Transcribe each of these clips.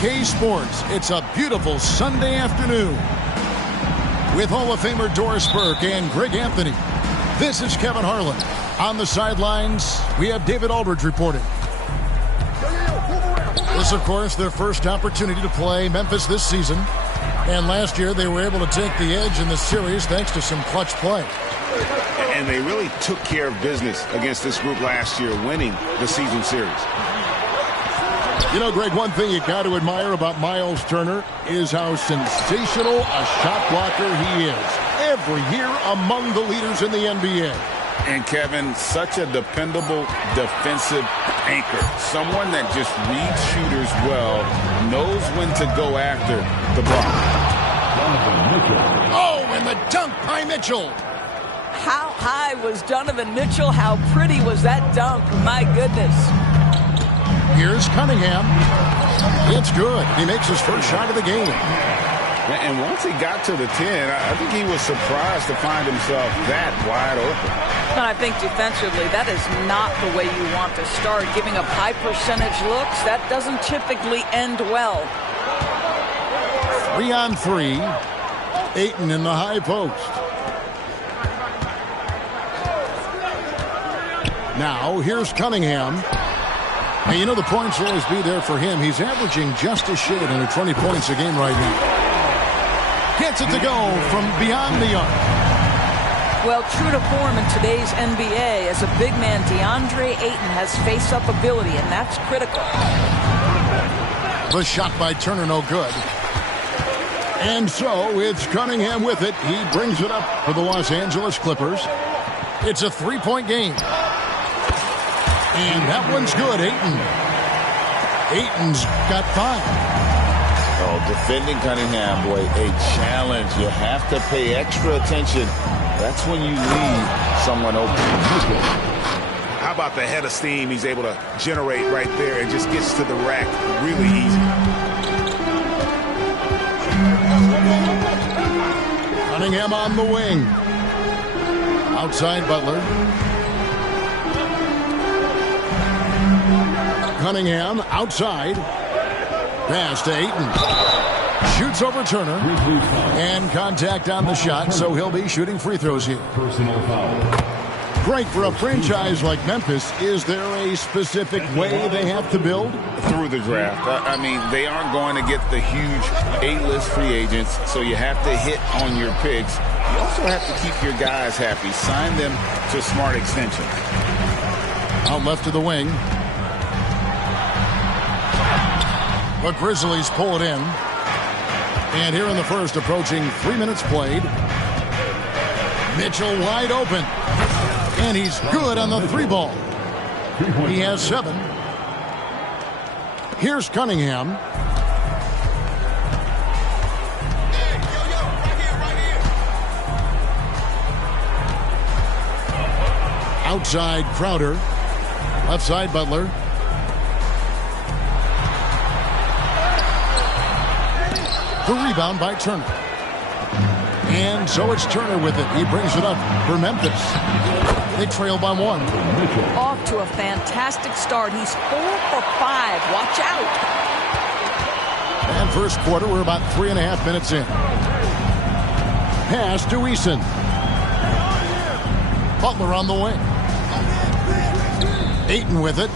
2K Sports. It's a beautiful Sunday afternoon with Hall of Famer Doris Burke and Greg Anthony. This is Kevin Harlan. On the sidelines, we have David Aldridge reporting. This, of course, their first opportunity to play Memphis this season. And last year, they were able to take the edge in the series thanks to some clutch play. And they really took care of business against this group last year, winning the season series. You know, Greg, one thing you got to admire about Myles Turner is how sensational a shot blocker he is. Every year among the leaders in the NBA. And Kevin, such a dependable defensive anchor. Someone that just reads shooters well, knows when to go after the block. Oh, and the dunk by Mitchell. How high was Donovan Mitchell? How pretty was that dunk? My goodness. Here's Cunningham. It's good. He makes his first shot of the game. And once he got to the 10, I think he was surprised to find himself that wide open. And I think defensively, that is not the way you want to start. Giving up high percentage looks, that doesn't typically end well. 3-on-3. Ayton in the high post. Now, here's Cunningham. And you know the points will always be there for him. He's averaging just a shade under 20 points a game right now. Gets it to go from beyond the arc. Well, true to form in today's NBA, as a big man, DeAndre Ayton has face-up ability, and that's critical. The shot by Turner, no good. And so it's Cunningham with it. He brings it up for the Los Angeles Clippers. It's a three-point game. And that one's good, Ayton. Ayton's got 5. Oh, defending Cunningham, boy, a challenge. You have to pay extra attention. That's when you leave someone open. How about the head of steam he's able to generate right there and just gets to the rack really easy. Cunningham on the wing. Outside Butler. Cunningham outside. Pass to Ayton. Shoots over Turner. And contact on the shot, so he'll be shooting free throws here. Personal foul. Greg, for a franchise like Memphis, is there a specific way they have to build? Through the draft. I mean, they aren't going to get the huge A-list free agents, so you have to hit on your picks. You also have to keep your guys happy. Sign them to smart extensions. Out left to the wing. The Grizzlies pull it in. And here in the first, approaching 3 minutes played. Mitchell wide open. And he's good on the 3-ball. He has 7. Here's Cunningham. Outside Crowder. Left side Butler. The rebound by Turner. And so it's Turner with it. He brings it up for Memphis. They trail by 1. Off to a fantastic start. He's 4 for 5. Watch out. And first quarter, we're about 3.5 minutes in. Pass to Eason. Butler on the wing. Ayton with it.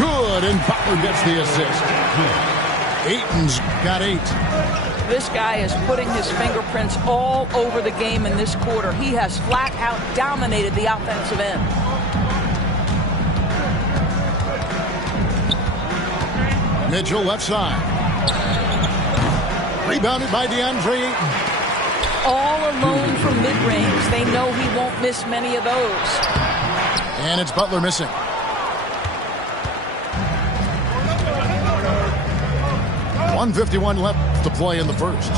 Good, and Butler gets the assist. Ayton's got 8. This guy is putting his fingerprints all over the game in this quarter. He has flat out dominated the offensive end. Mitchell left side. Rebounded by DeAndre Ayton. All alone from mid-range. They know he won't miss many of those. And it's Butler missing. .151 left to play in the first.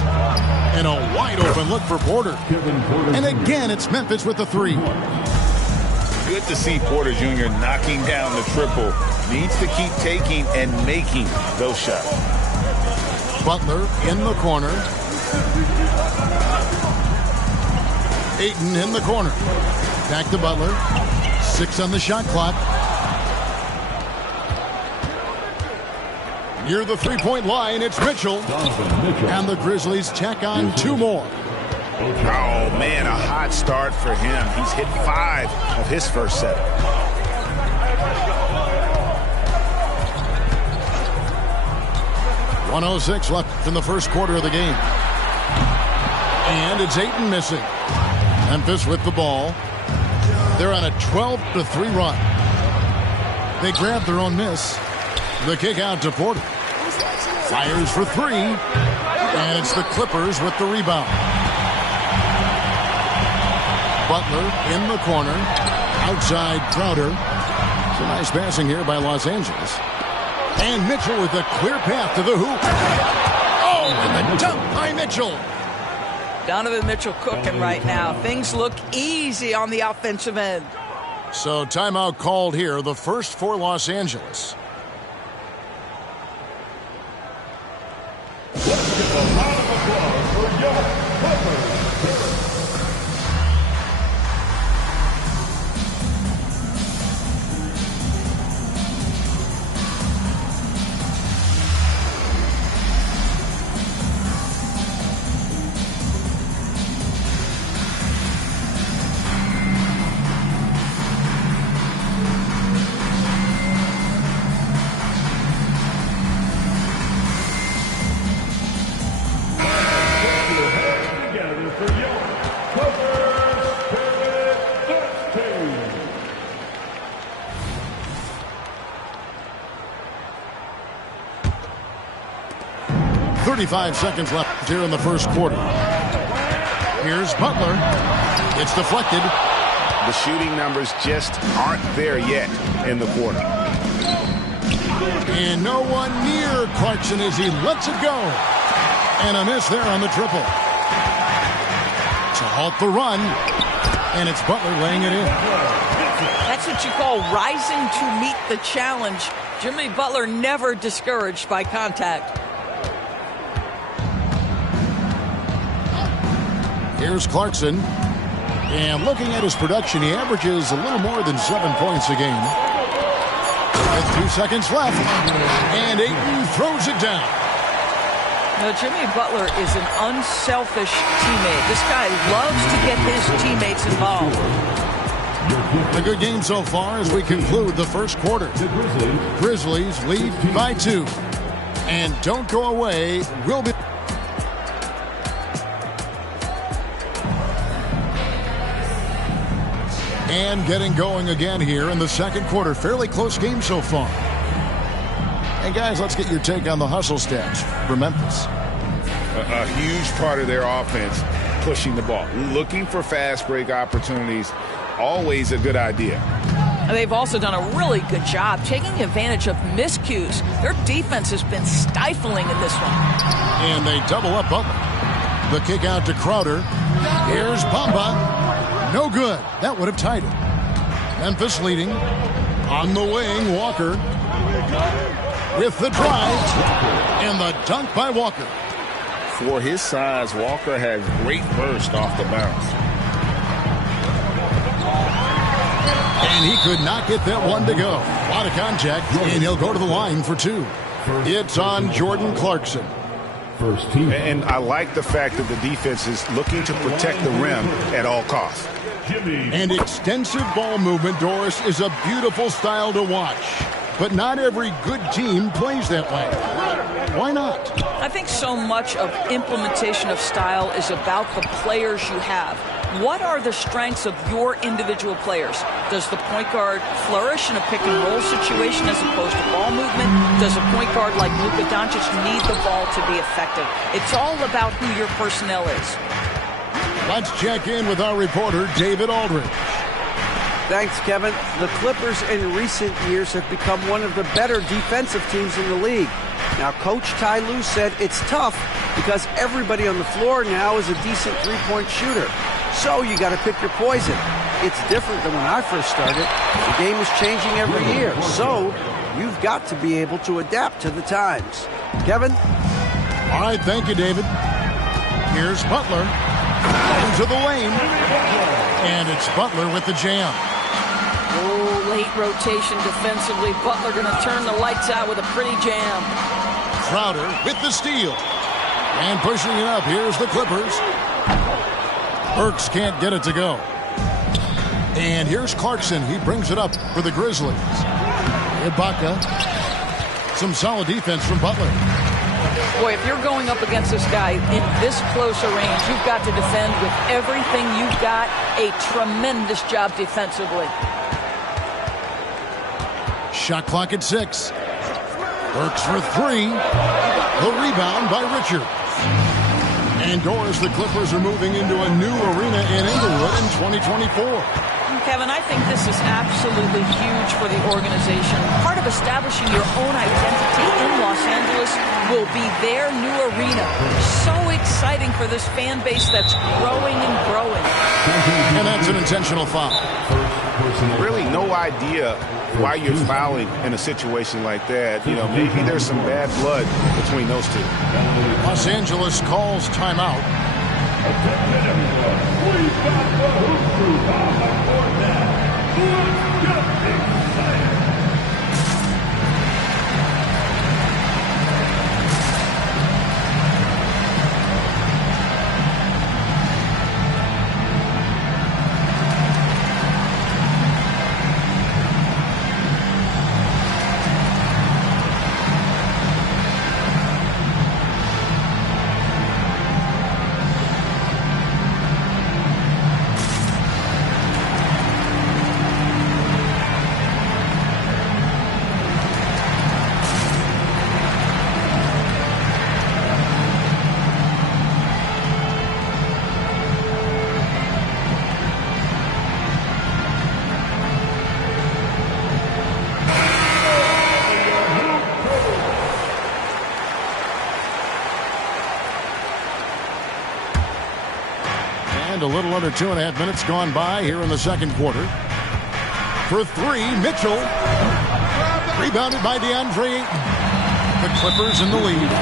And a wide open look for Porter. And again, it's Memphis with the 3. Good to see Porter Jr. knocking down the triple. Needs to keep taking and making those shots. Butler in the corner. Ayton in the corner. Back to Butler. 6 on the shot clock. Near the three-point line, it's Mitchell. And the Grizzlies tack on 2 more. Oh, man, a hot start for him. He's hit 5 of his first 7. .106 left in the first quarter of the game. And it's Ayton missing. Memphis with the ball. They're on a 12-3 run. They grab their own miss. The kick out to Porter. Fires for 3. And it's the Clippers with the rebound. Butler in the corner. Outside Crowder. Some nice passing here by Los Angeles. And Mitchell with a clear path to the hoop. Oh, and the dunk by Mitchell. Donovan Mitchell cooking right now. Things look easy on the offensive end. So timeout called here, the first for Los Angeles. Let's give a round of applause for your Clippers. 35 seconds left here in the first quarter. Here's Butler. It's deflected. The shooting numbers just aren't there yet in the quarter. And no one near Clarkson as he lets it go. And a miss there on the triple. To halt the run. And it's Butler laying it in. That's what you call rising to meet the challenge. Jimmy Butler never discouraged by contact. Here's Clarkson. And looking at his production, he averages a little more than 7 points a game. With 2 seconds left. And Ayton throws it down. Now, Jimmy Butler is an unselfish teammate. This guy loves to get his teammates involved. A good game so far as we conclude the first quarter. Grizzlies lead by 2. And don't go away. We'll be... And getting going again here in the second quarter. Fairly close game so far. And guys, let's get your take on the hustle stats for Memphis. A huge part of their offense, pushing the ball. Looking for fast break opportunities, always a good idea. They've also done a really good job taking advantage of miscues. Their defense has been stifling in this one. And they double up Butler. The kick out to Crowder. Here's Bamba. No good. That would have tied it. Memphis leading. On the wing, Walker. With the drive. And the dunk by Walker. For his size, Walker has great burst off the bounce. And he could not get that one to go. A lot of contact, and he'll go to the line for 2. It's on Jordan Clarkson. First team. And I like the fact that the defense is looking to protect the rim at all costs. And extensive ball movement, Doris, is a beautiful style to watch. But not every good team plays that way. Why not? I think so much of implementation of style is about the players you have. What are the strengths of your individual players? Does the point guard flourish in a pick-and-roll situation as opposed to ball movement? Does a point guard like Luka Doncic need the ball to be effective? It's all about who your personnel is. Let's check in with our reporter, David Aldridge. Thanks, Kevin. The Clippers in recent years have become one of the better defensive teams in the league. Now, Coach Ty Lue said it's tough because everybody on the floor now is a decent three-point shooter. So you got to pick your poison. It's different than when I first started. The game is changing every year. So you've got to be able to adapt to the times. Kevin? All right, thank you, David. Here's Butler. Into the lane. And it's Butler with the jam. Oh, late rotation defensively. Butler going to turn the lights out with a pretty jam. Crowder with the steal. And pushing it up, here's the Clippers. Burks can't get it to go. And here's Clarkson. He brings it up for the Grizzlies. Ibaka. Some solid defense from Butler. Boy, if you're going up against this guy in this close a range, you've got to defend with everything you've got. A tremendous job defensively. Shot clock at 6. Burks for 3. The rebound by Richard. And Doris, the Clippers are moving into a new arena in Inglewood in 2024. Kevin, I think this is absolutely huge for the organization. Part of establishing your own identity in Los Angeles will be their new arena. So exciting for this fan base that's growing and growing. And that's an intentional foul. Really no idea why you're fouling in a situation like that. You know, maybe there's some bad blood between those two. Los Angeles calls timeout. A little under 2.5 minutes gone by here in the second quarter. For 3, Mitchell. Rebounded by DeAndre Ayton. The Clippers in the lead.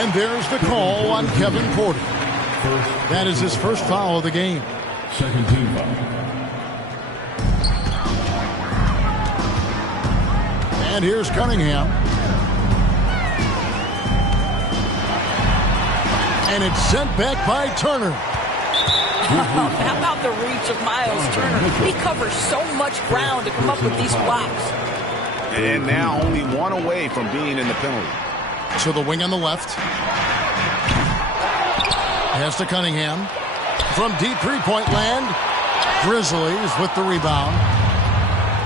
And there's the call on Kevin Porter. That is his first foul of the game. Second team foul. And here's Cunningham. And it's sent back by Turner. How about the reach of Miles Turner? He covers so much ground to come up with these blocks. And now only one away from being in the penalty. To the wing on the left. Pass to Cunningham. From deep three-point land. Grizzlies with the rebound.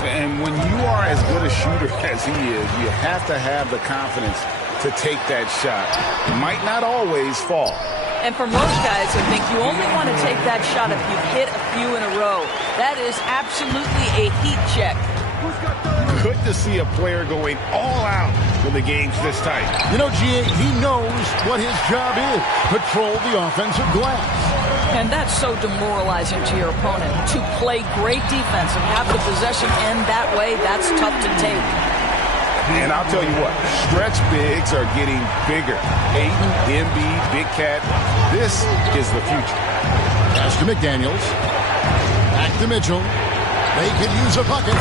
And when you are as good a shooter as he is, you have to have the confidence to take that shot. It might not always fall. And for most guys, I think you only want to take that shot if you've hit a few in a row. That is absolutely a heat check. Good to see a player going all out when the game's this tight. You know, G.A., he knows what his job is. Patrol the offensive glass. And that's so demoralizing to your opponent. To play great defense and have the possession end that way, that's tough to take. And I'll tell you what, stretch bigs are getting bigger. Ayton, Embiid, Big Cat. This is the future. Pass to McDaniels. Back to Mitchell. They could use a bucket.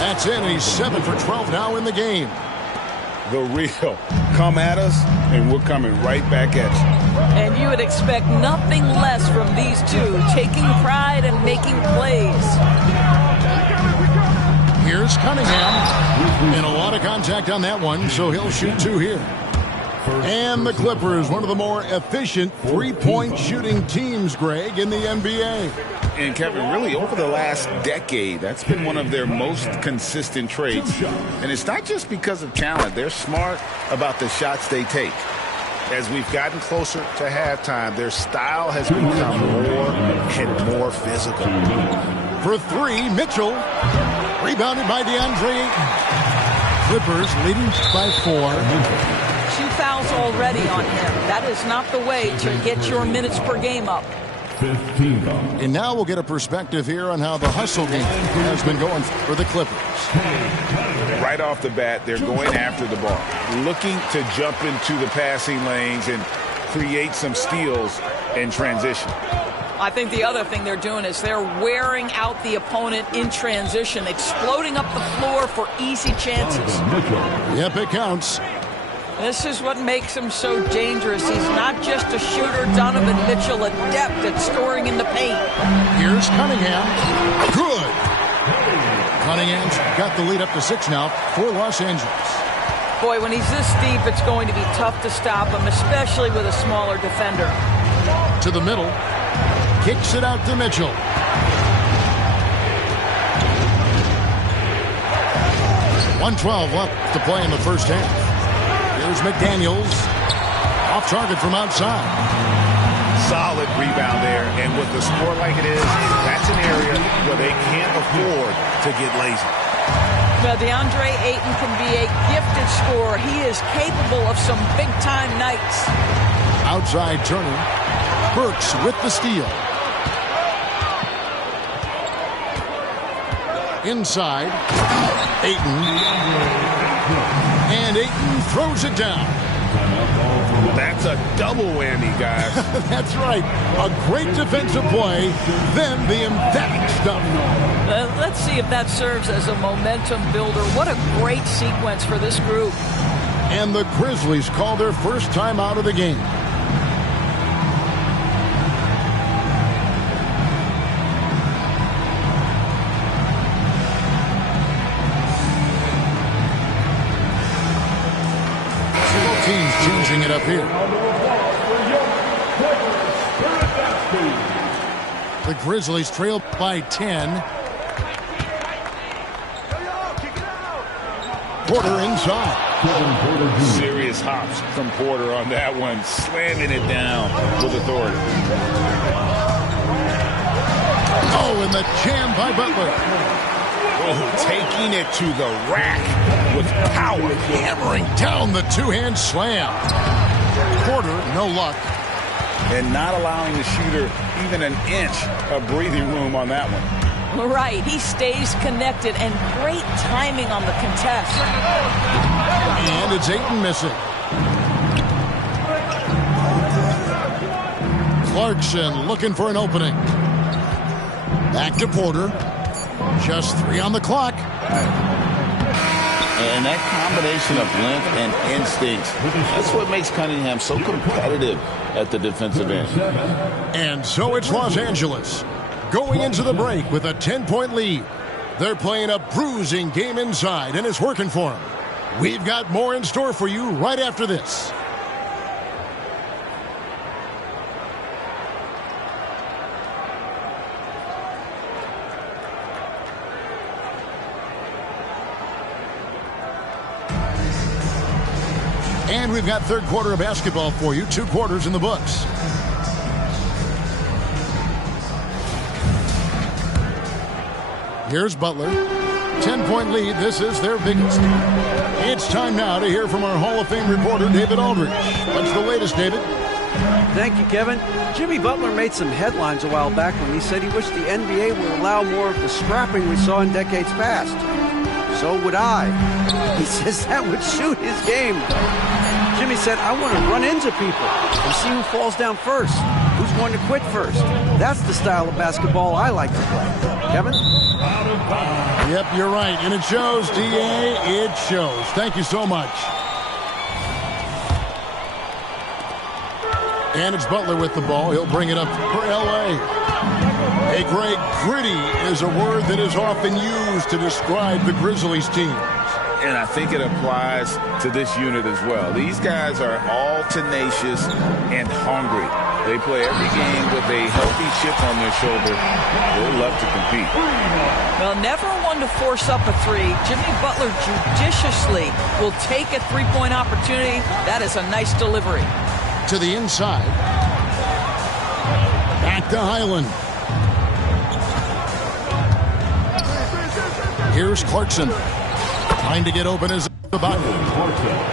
That's it, and he's 7 for 12 now in the game. The real. Come at us, and we're coming right back at you. And you would expect nothing less from these two, taking pride and making plays. Here's Cunningham. And a lot of contact on that one, so he'll shoot 2 here. And the Clippers, one of the more efficient three-point shooting teams, Greg, in the NBA. And Kevin, really over the last decade, that's been one of their most consistent traits. And it's not just because of talent. They're smart about the shots they take. As we've gotten closer to halftime, their style has become more and more physical. For 3, Mitchell. Rebounded by DeAndre Ayton. Clippers leading by 4. 2 fouls already on him. That is not the way to get your minutes per game up. 15 foul. And now we'll get a perspective here on how the hustle game has been going for the Clippers. Right off the bat, they're going after the ball, looking to jump into the passing lanes and create some steals in transition. I think the other thing they're doing is they're wearing out the opponent in transition, exploding up the floor for easy chances. Yep, it counts. This is what makes him so dangerous. He's not just a shooter. Donovan Mitchell, adept at storing in the paint. Here's Cunningham. Good. Cunningham's got the lead up to 6 now for Los Angeles. Boy, when he's this deep, it's going to be tough to stop him, especially with a smaller defender. To the middle. Kicks it out to Mitchell. .112 left to play in the first half. Here's McDaniels. Off target from outside. Solid rebound there. And with the score like it is, that's an area where they can't afford to get lazy. Well, DeAndre Ayton can be a gifted scorer. He is capable of some big-time nights. Outside Turner. Burks with the steal. Inside. Ayton. And Ayton throws it down. That's a double whammy, guys. That's right. A great defensive play, then the emphatic stuff. Let's see if that serves as a momentum builder. What a great sequence for this group. And the Grizzlies call their first time out of the game. Teams changing it up here. The Grizzlies trail by 10. Porter inside. Serious hops from Porter on that one, slamming it down with authority. Oh, and the jam by Butler. Oh, taking it to the rack with power. Hammering down the two-hand slam. Porter, no luck. And not allowing the shooter even an inch of breathing room on that one. Right, he stays connected, and great timing on the contest. And it's Ayton missing. Clarkson looking for an opening. Back to Porter. Just 3 on the clock. And that combination of length and instincts, that's what makes Cunningham so competitive at the defensive end. And so it's Los Angeles going into the break with a 10-point lead. They're playing a bruising game inside, and it's working for them. We've got more in store for you right after this. And we've got third quarter of basketball for you. 2 quarters in the books. Here's Butler. 10-point lead. This is their biggest. It's time now to hear from our Hall of Fame reporter, David Aldridge. What's the latest, David? Thank you, Kevin. Jimmy Butler made some headlines a while back when he said he wished the NBA would allow more of the scrapping we saw in decades past. So would I. He says that would suit his game. Jimmy said, I want to run into people and see who falls down first, who's going to quit first. That's the style of basketball I like to play. Kevin? Yep, you're right. And it shows, D.A. It shows. Thank you so much. And it's Butler with the ball. He'll bring it up for L.A. Hey, Greg, gritty is a word that is often used to describe the Grizzlies team. And I think it applies to this unit as well. These guys are all tenacious and hungry. They play every game with a healthy chip on their shoulder. They love to compete. Well, never one to force up a three. Jimmy Butler judiciously will take a three-point opportunity. That is a nice delivery. To the inside. Back to Highland. Here's Clarkson. Trying to get open is Ibaka.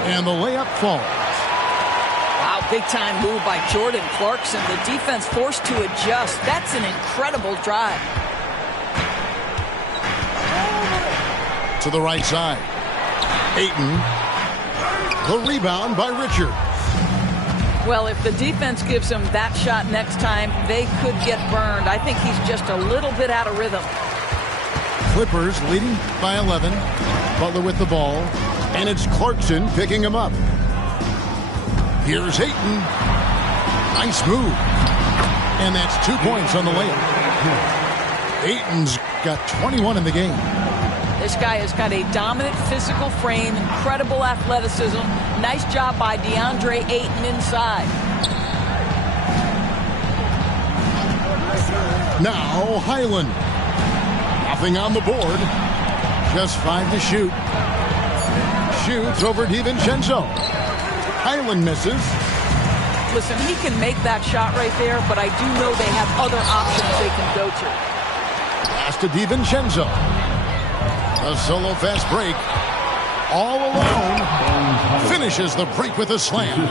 And the layup falls. Wow, big-time move by Jordan Clarkson. The defense forced to adjust. That's an incredible drive. To the right side. Ayton. The rebound by Richard. Well, if the defense gives him that shot next time, they could get burned. I think he's just a little bit out of rhythm. Clippers leading by 11. Butler with the ball. And it's Clarkson picking him up. Here's Ayton. Nice move. And that's 2 points on the layup. Ayton's got 21 in the game. This guy has got a dominant physical frame, incredible athleticism. Nice job by DeAndre Ayton inside. Now Highland. Nothing on the board. Just 5 to shoot. Shoots over DiVincenzo. Highland misses. Listen, he can make that shot right there, but I do know they have other options they can go to. Pass to DiVincenzo. A solo fast break. All alone. Finishes the break with a slam.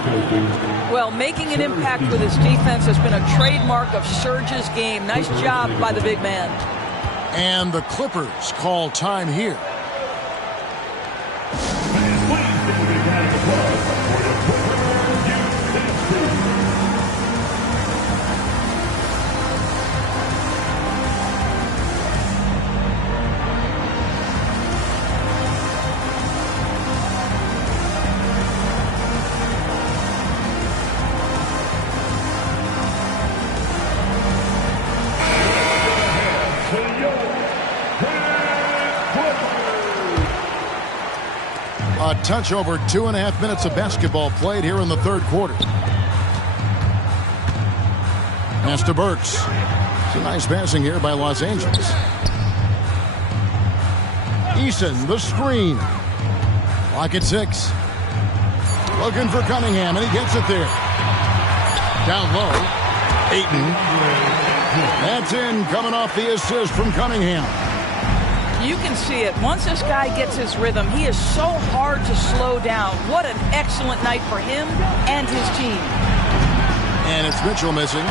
Well, making an impact with his defense has been a trademark of Serge's game. Nice job by the big man. And the Clippers call time here. A touch over 2.5 minutes of basketball played here in the third quarter. Pass to Burks. It's a nice passing here by Los Angeles. Eason, the screen. Clock at 6. Looking for Cunningham, and he gets it there. Down low. Ayton. That's in, coming off the assist from Cunningham. You can see it. Once this guy gets his rhythm, he is so hard to slow down. What an excellent night for him and his team. And it's Mitchell missing.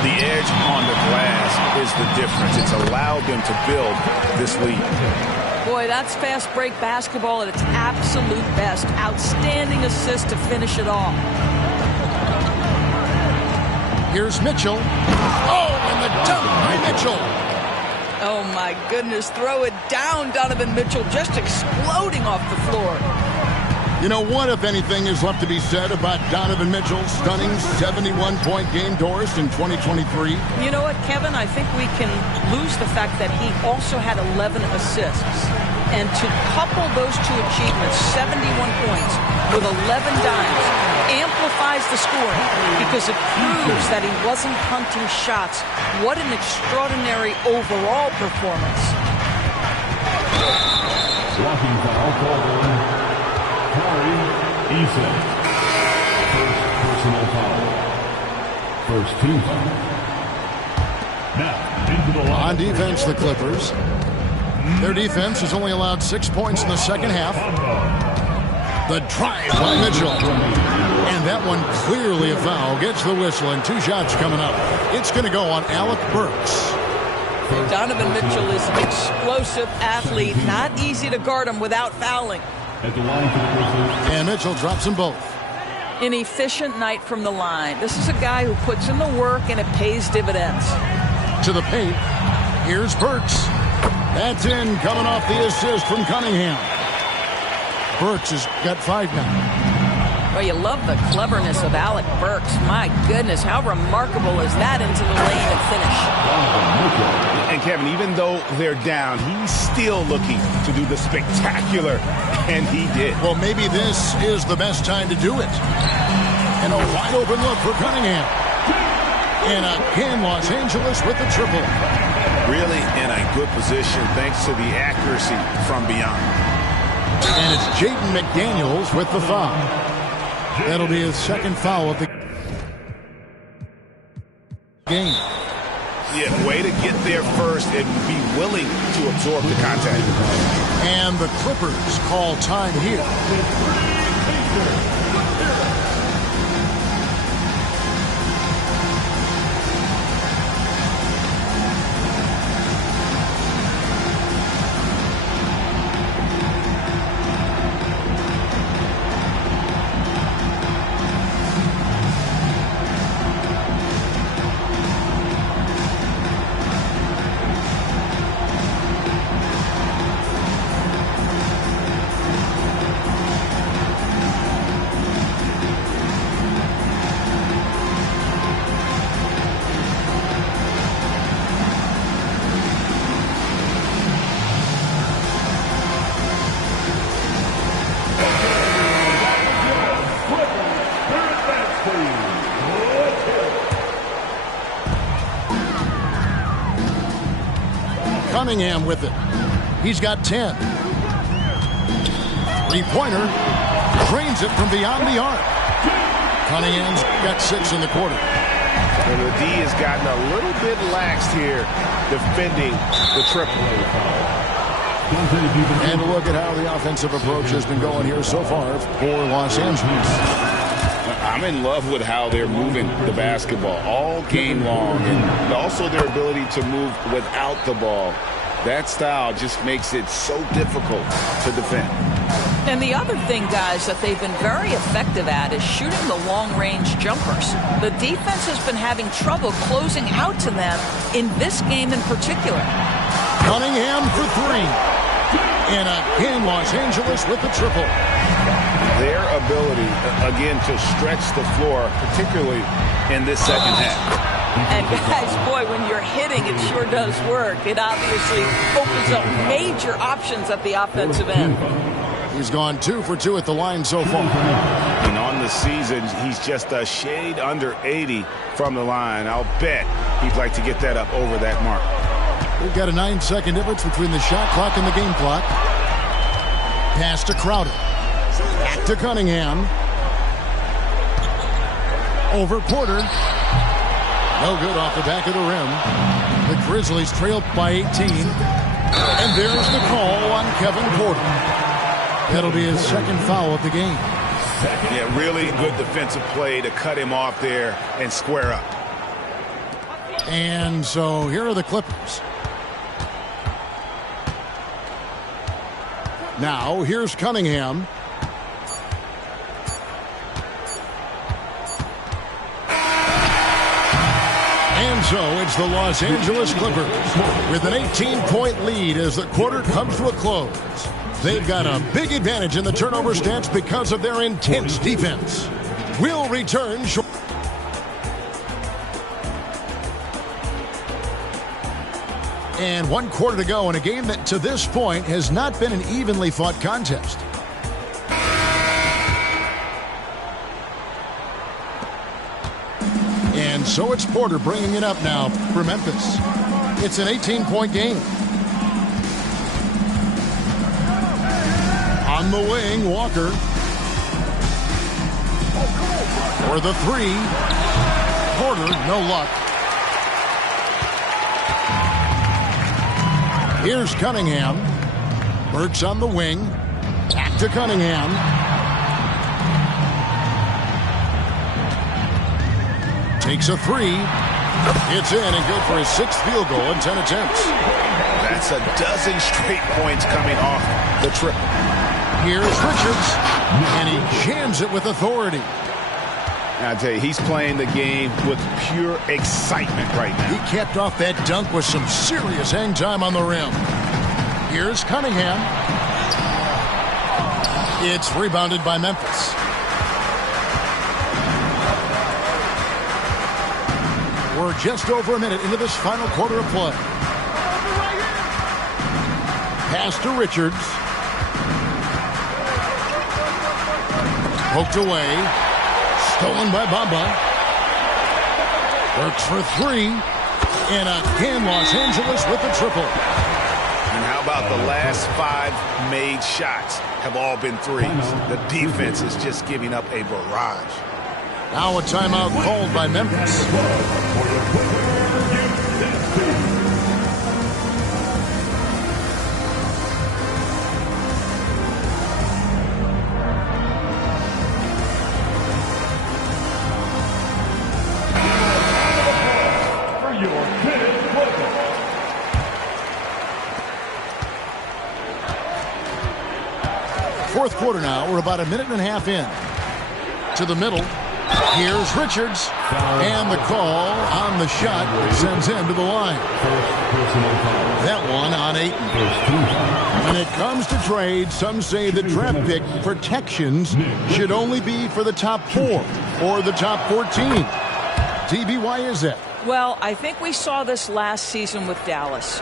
The edge on the glass is the difference. It's allowed them to build this lead. Boy, that's fast break basketball at its absolute best. Outstanding assist to finish it off. Here's Mitchell. Oh, and the dunk by Mitchell. Oh, my goodness. Throw it down, Donovan Mitchell, just exploding off the floor. You know, what, if anything, is left to be said about Donovan Mitchell's stunning 71-point game, Doris, in 2023? You know what, Kevin? I think we can lose the fact that he also had 11 assists. And to couple those two achievements, 71 points with 11 dimes, amplifies the scoring because it proves that he wasn't hunting shots. What an extraordinary overall performance. Blocking foul called on Tari Eason. First personal foul. First team foul. Now, into the line. On defense, the Clippers. Their defense has only allowed 6 points in the second half. The drive by Mitchell. And that one clearly a foul. Gets the whistle, and 2 shots coming up. It's going to go on Alec Burks. Donovan Mitchell is an explosive athlete. Not easy to guard him without fouling. At the line for the Grizzlies. And Mitchell drops them both. An efficient night from the line. This is a guy who puts in the work, and it pays dividends. To the paint. Here's Burks. That's in, coming off the assist from Cunningham. Burks has got 5 now. Well, you love the cleverness of Alec Burks. My goodness, how remarkable is that into the lane and finish. And Kevin, even though they're down, he's still looking to do the spectacular, and he did. Well, maybe this is the best time to do it. And a wide open look for Cunningham. And again, Los Angeles with the triple. Really in a good position thanks to the accuracy from beyond. And it's Jaden McDaniels with the foul. That'll be his second foul of the game. Yeah, way to get there first and be willing to absorb the contact. And the Clippers call time here. Cunningham with it. He's got 10. Three-pointer. Drains it from beyond the arc. Cunningham's got 6 in the quarter. And the D has gotten a little bit laxed here defending the triple. And look at how the offensive approach has been going here so far for Los Angeles. I'm in love with how they're moving the basketball all game long, and also their ability to move without the ball. That style just makes it so difficult to defend. And the other thing, guys, that they've been very effective at is shooting the long-range jumpers. The defense has been having trouble closing out to them in this game in particular. Cunningham for 3. And again, Los Angeles with the triple. Their ability, again, to stretch the floor, particularly in this second half. And guys, boy, when you're hitting, it sure does work. It obviously opens up major options at the offensive end. He's gone 2 for 2 at the line so far. And on the season, he's just a shade under 80 from the line. I'll bet he'd like to get that up over that mark. We've got a 9-second difference between the shot clock and the game clock. Pass to Crowder. Back to Cunningham. Over Porter. No good off the back of the rim. The Grizzlies trail by 18. And there's the call on Kevin Porter. That'll be his second foul of the game. Yeah, really good defensive play to cut him off there and square up. And so here are the Clippers. Now here's Cunningham. And so it's the Los Angeles Clippers with an 18-point lead as the quarter comes to a close. They've got a big advantage in the turnover stats because of their intense defense. We'll return shortly. And 1 quarter to go in a game that to this point has not been an evenly fought contest. And so it's Porter bringing it up now for Memphis. It's an 18-point game. On the wing, Walker. For the 3. Porter, no luck. Here's Cunningham. Burks on the wing. Back to Cunningham. Takes a 3. It's in and good for his 6th field goal in 10 attempts. That's a dozen straight points coming off the triple. Here's Richards, and he jams it with authority. I tell you, he's playing the game with pure excitement right now. He capped off that dunk with some serious hang time on the rim. Here's Cunningham. It's rebounded by Memphis. We're just over a minute into this final quarter of play. Pass to Richards. Poked away. Stolen by Bamba. Works for 3. And again, Los Angeles with the triple. And how about the last 5 made shots have all been threes? The defense is just giving up a barrage. Now a timeout called by Memphis. Fourth quarter now. We're about a minute and a half in. To the middle. Here's Richards. And the call on the shot that sends him to the line. That one on Ayton. When it comes to trades, some say the draft pick protections should only be for the top 4 or the top 14. TB, why is that? Well, I think we saw this last season with Dallas.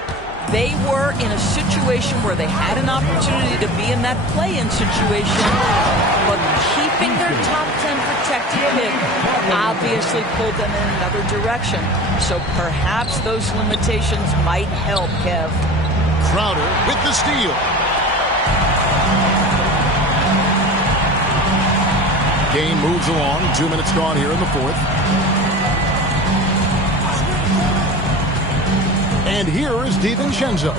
They were in a situation where they had an opportunity to be in that play-in situation, but keeping their top 10 protected pick obviously pulled them in another direction. So perhaps those limitations might help, Kev. Crowder with the steal. Game moves along. 2 minutes gone here in the fourth. And here is DiVincenzo.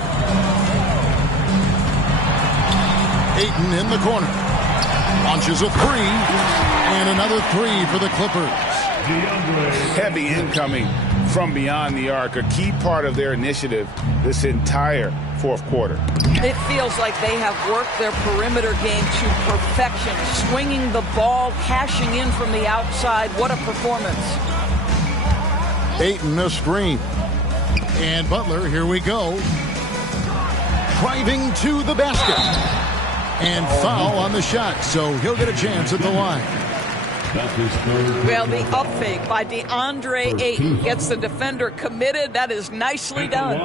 Ayton in the corner. Launches a three. And another three for the Clippers. Heavy incoming from beyond the arc. A key part of their initiative this entire fourth quarter. It feels like they have worked their perimeter game to perfection. Swinging the ball, cashing in from the outside. What a performance. Ayton a screen. And Butler, here we go. Driving to the basket. And foul on the shot, so he'll get a chance at the line. Well, the up fake by DeAndre Ayton gets the defender committed. That is nicely done.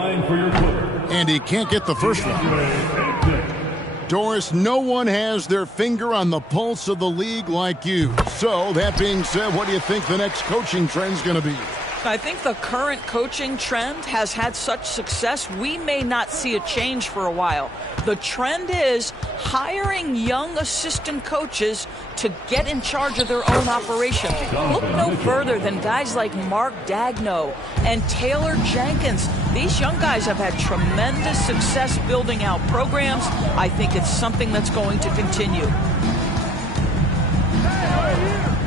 And he can't get the first one. Doris, no one has their finger on the pulse of the league like you. So, that being said, what do you think the next coaching trend's going to be? I think the current coaching trend has had such success, we may not see a change for a while. The trend is hiring young assistant coaches to get in charge of their own operation. Look no further than guys like Mark Daigneault and Taylor Jenkins. These young guys have had tremendous success building out programs. I think it's something that's going to continue.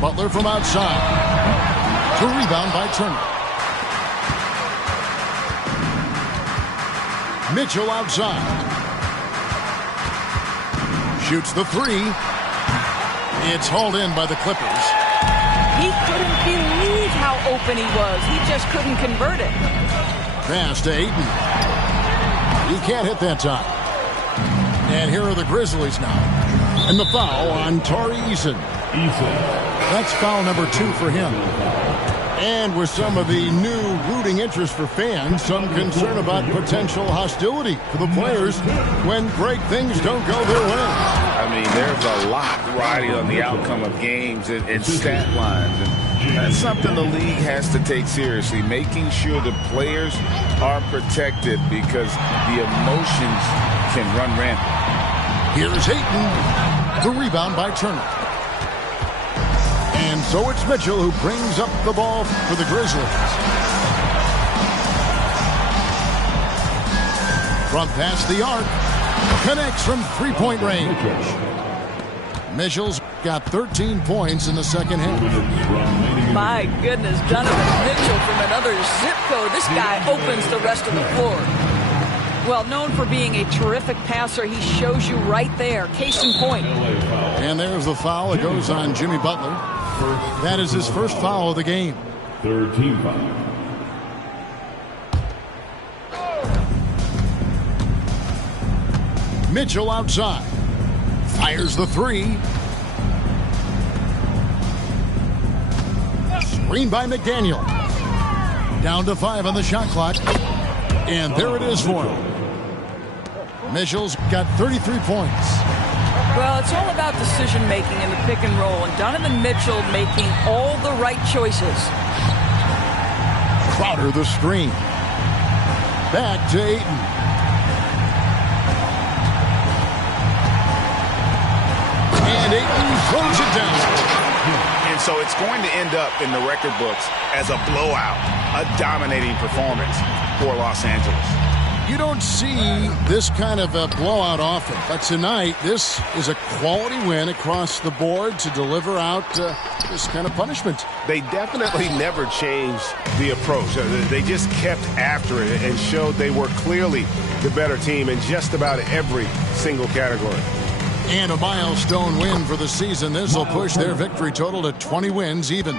Butler from outside. To rebound by Turner. Mitchell outside. Shoots the three. It's hauled in by the Clippers. He couldn't believe how open he was. He just couldn't convert it. Pass to Ayton. He can't hit that time. And here are the Grizzlies now. And the foul on Tari Eason. That's foul number 2 for him. And with some of the new rooting interest for fans, some concern about potential hostility for the players when great things don't go their way. I mean, there's a lot riding on the outcome of games and stat lines. And that's something the league has to take seriously, making sure the players are protected because the emotions can run rampant. Here's Ayton. The rebound by Turner. And so it's Mitchell who brings up the ball for the Grizzlies. From past the arc. Connects from three-point range. Mitchell's got 13 points in the second half. My goodness, Donovan Mitchell from another zip code. This guy opens the rest of the floor. Well, known for being a terrific passer, he shows you right there. Case in point. And there's the foul. It goes on Jimmy Butler. That is his first foul of the game. Third team foul. Mitchell outside. Fires the three. Screen by McDaniel. Down to 5 on the shot clock. And there it is for him. Mitchell's got 33 points. Well, it's all about decision-making in the pick and roll, and Donovan Mitchell making all the right choices. Crowder the screen. Back to Ayton. And Ayton throws it down. And so it's going to end up in the record books as a blowout, a dominating performance for Los Angeles. You don't see this kind of a blowout often, but tonight this is a quality win across the board to deliver out this kind of punishment. They definitely never changed the approach. They just kept after it and showed they were clearly the better team in just about every single category. And a milestone win for the season. This will push their victory total to 20 wins even.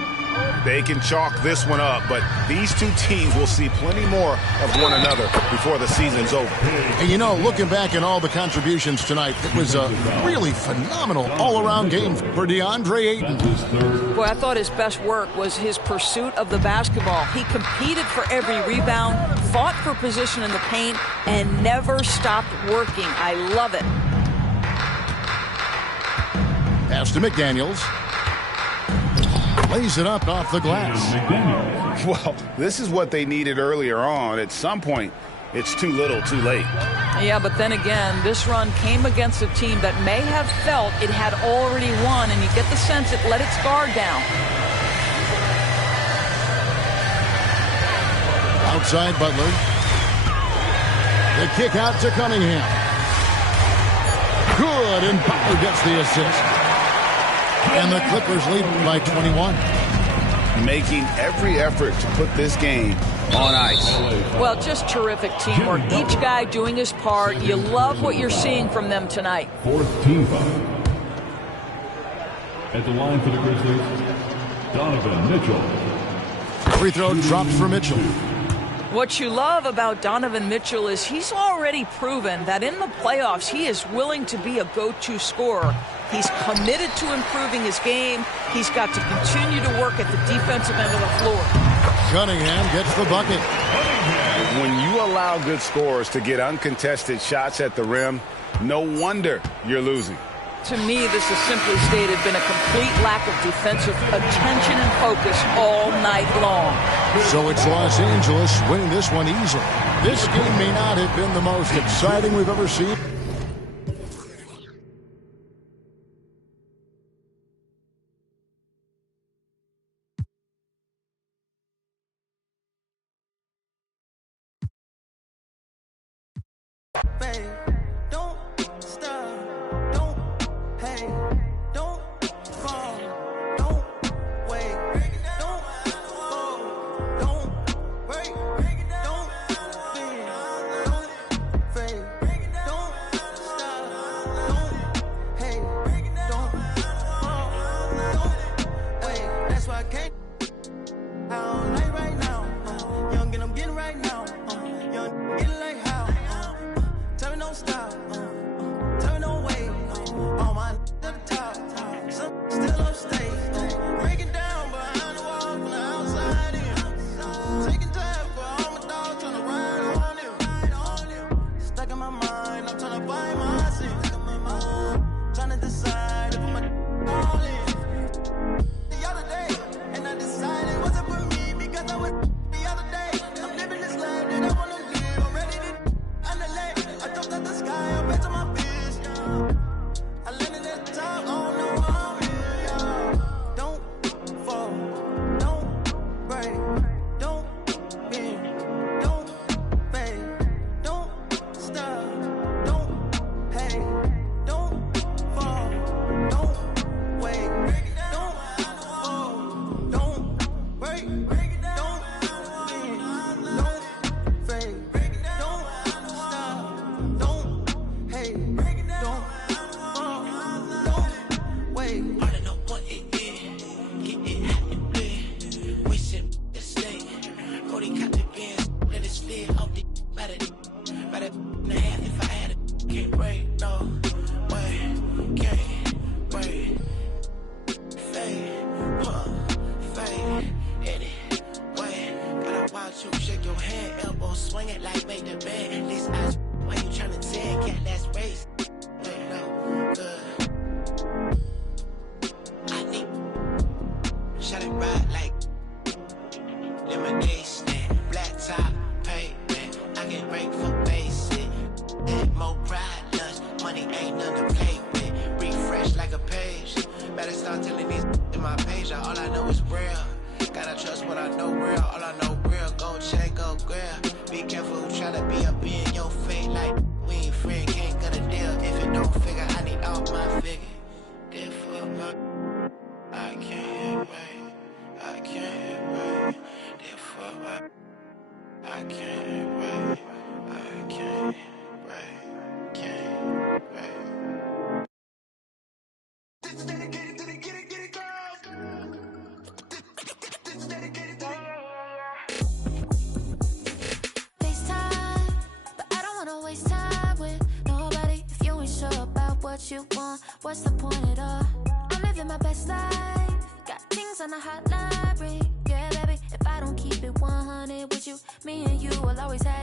They can chalk this one up, but these two teams will see plenty more of one another before the season's over. And you know, looking back at all the contributions tonight, it was a really phenomenal all-around game for DeAndre Ayton. Boy, I thought his best work was his pursuit of the basketball. He competed for every rebound, fought for position in the paint, and never stopped working. I love it. Pass to McDaniels. Lays it up off the glass. Well, this is what they needed earlier on. At some point it's too little, too late. Yeah, but then again, this run came against a team that may have felt it had already won, and you get the sense it let its guard down. Outside Butler. The kick out to Cunningham. Good, and Butler gets the assist. And the Clippers lead by 21. Making every effort to put this game on ice. Well, just terrific teamwork. Each guy doing his part. You love what you're seeing from them tonight. Fourth team foul. At the line for the Grizzlies, Donovan Mitchell. Free throw dropped for Mitchell. What you love about Donovan Mitchell is he's already proven that in the playoffs he is willing to be a go-to scorer. He's committed to improving his game. He's got to continue to work at the defensive end of the floor. Cunningham gets the bucket. When you allow good scorers to get uncontested shots at the rim, no wonder you're losing. To me, this has simply stated been a complete lack of defensive attention and focus all night long. So it's Los Angeles winning this one easily. This game may not have been the most exciting we've ever seen. You want, what's the point at all? I'm living my best life, got things on the hot library. Yeah, baby, if I don't keep it 100 with you, me and you will always have